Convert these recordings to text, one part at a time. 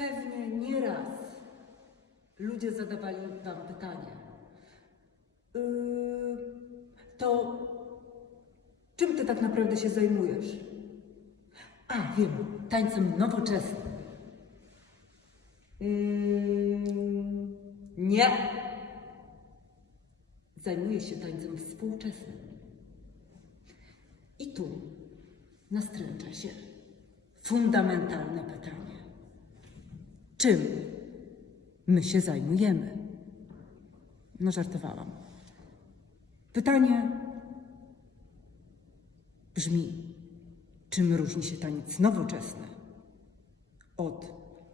Pewnie nie raz ludzie zadawali wam pytanie. Yy, to czym ty tak naprawdę się zajmujesz? A, wiem, tańcem nowoczesnym. Mm, nie. Zajmuję się tańcem współczesnym. I tu nastręcza się fundamentalne pytanie. Czym my się zajmujemy? No, żartowałam. Pytanie brzmi: czym różni się taniec nowoczesny od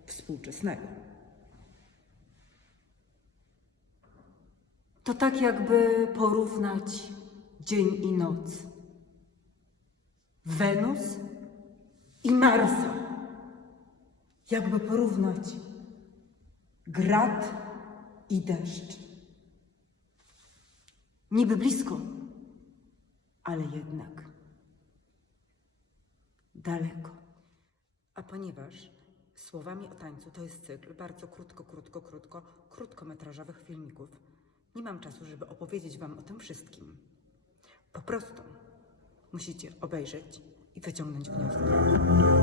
współczesnego? To tak, jakby porównać dzień i noc. Wenus i Marsa. Jakby porównać grad i deszcz. Niby blisko, ale jednak daleko. A ponieważ słowami o tańcu to jest cykl bardzo krótko, krótko, krótko, krótkometrażowych filmików, nie mam czasu, żeby opowiedzieć Wam o tym wszystkim. Po prostu musicie obejrzeć i wyciągnąć wnioski.